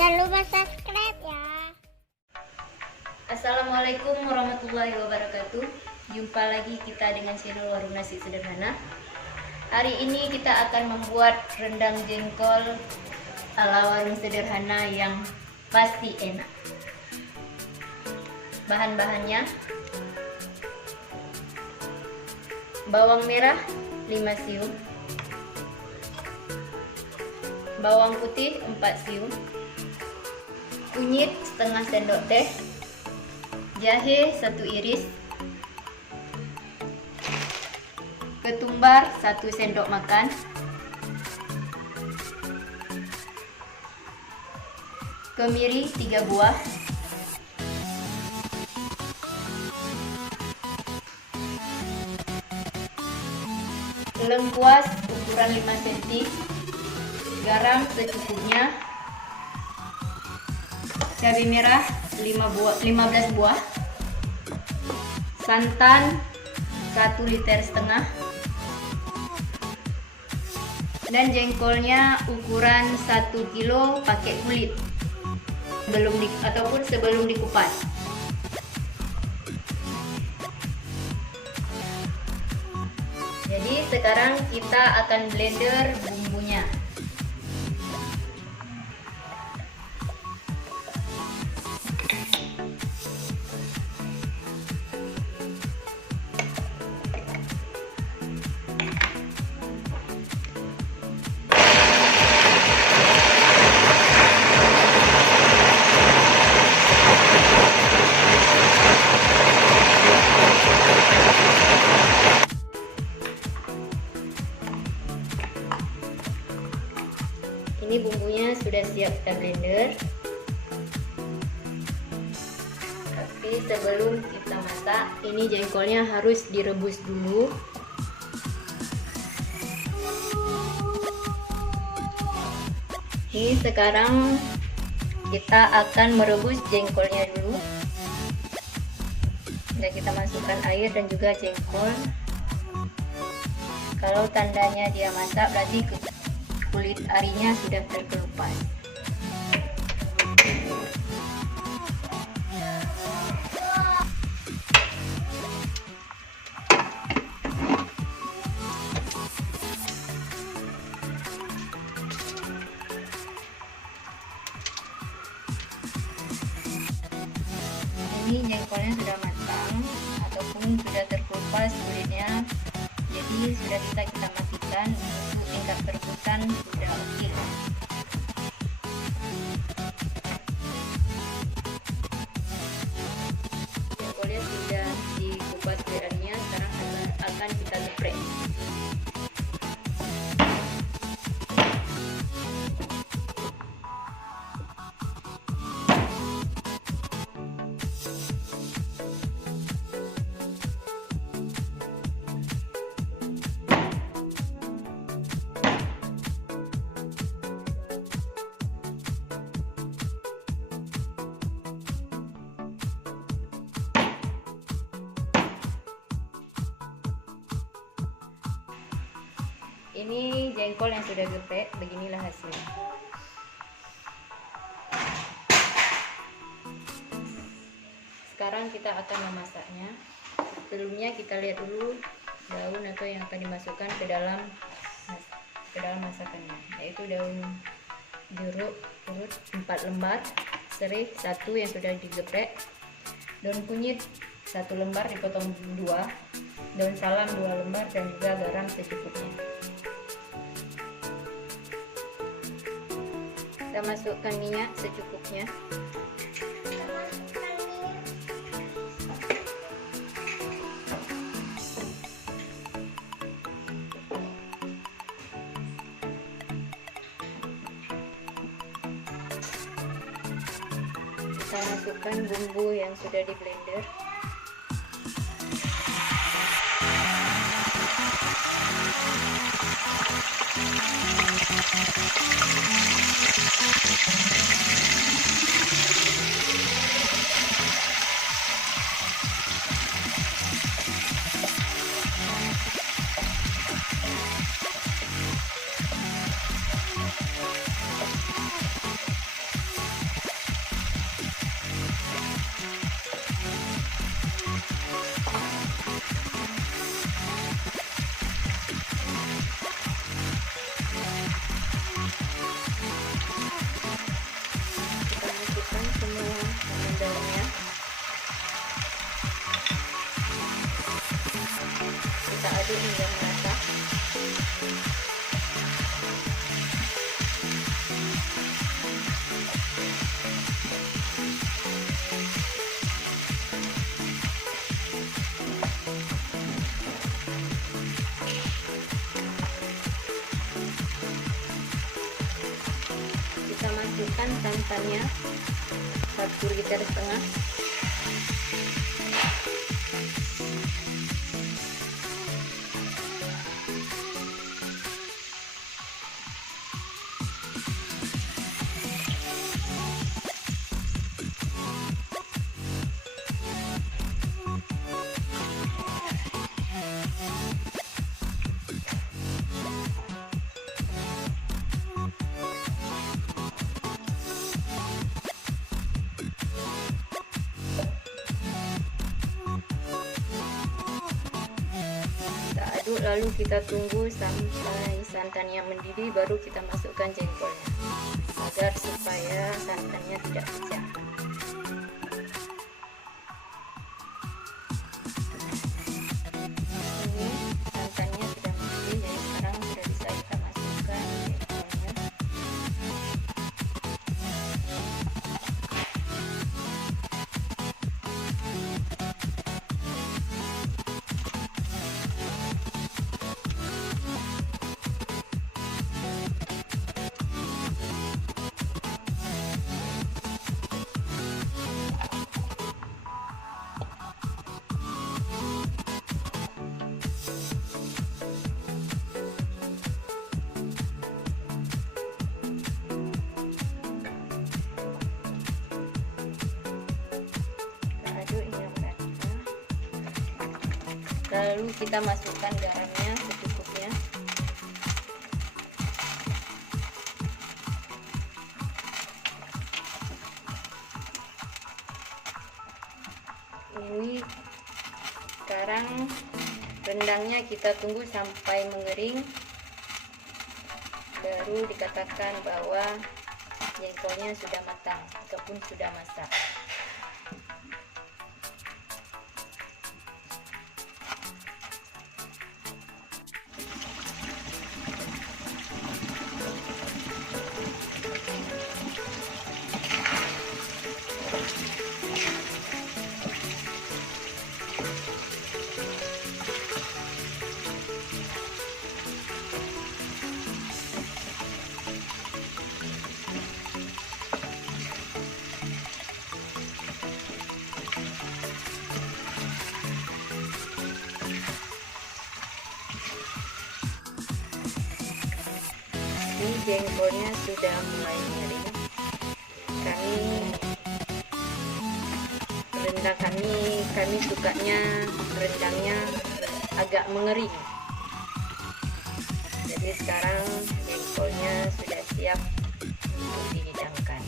Jangan lupa subscribe ya. Assalamualaikum warahmatullahi wabarakatuh. Jumpa lagi kita dengan channel Warung Nasi Sederhana. Hari ini kita akan membuat rendang jengkol ala warung sederhana yang pasti enak. Bahan-bahannya: bawang merah 5 siung, bawang putih 4 siung, kunyit setengah sendok teh, jahe 1 iris, ketumbar 1 sendok makan, kemiri 3 buah, lengkuas ukuran 5 cm, garam secukupnya, cabai merah 15 buah, santan 1,5 liter, dan jengkolnya ukuran 1 kilo pakai kulit sebelum dikupas. Jadi sekarang kita akan blender bumbunya. Ini bumbunya sudah siap kita blender. Tapi sebelum kita masak, ini jengkolnya harus direbus dulu. Ini sekarang kita akan merebus jengkolnya dulu. Dan kita masukkan air dan juga jengkol. Kalau tandanya dia masak, berarti kulit arinya sudah terkelupas. Ini jengkolnya sudah matang ataupun sudah terkelupas kulitnya, jadi sudah bisa kita matikan. Untuk tingkat perebusan sudah oke. Jengkolnya sudah dikupas kulitnya, sekarang akan kita geprek. Ini jengkol yang sudah geprek, beginilah hasilnya. Sekarang kita akan memasaknya. Sebelumnya kita lihat dulu daun atau yang akan dimasukkan ke dalam masakannya, yaitu daun jeruk urut 4 lembar, serai 1 yang sudah digeprek, daun kunyit 1 lembar dipotong 2, daun salam 2 lembar, dan juga garam secukupnya. Kita masukkan minyak secukupnya. Kita masukkan bumbu yang sudah di blender. masukkan santannya 1,5 liter. Lalu kita tunggu sampai santannya mendidih, baru kita masukkan jengkolnya agar supaya santannya tidak pecah. Ini santannya sudah mendidih, jadi sekarang sudah bisa kita masukkan jengkolnya. Lalu kita masukkan garamnya secukupnya. Ini sekarang rendangnya kita tunggu sampai mengering, baru dikatakan bahwa jengkolnya sudah matang ataupun sudah masak. Ini jengkolnya sudah mulai mengering. Kami sukanya rendangnya agak mengering. Jadi sekarang jengkolnya sudah siap untuk dihidangkan.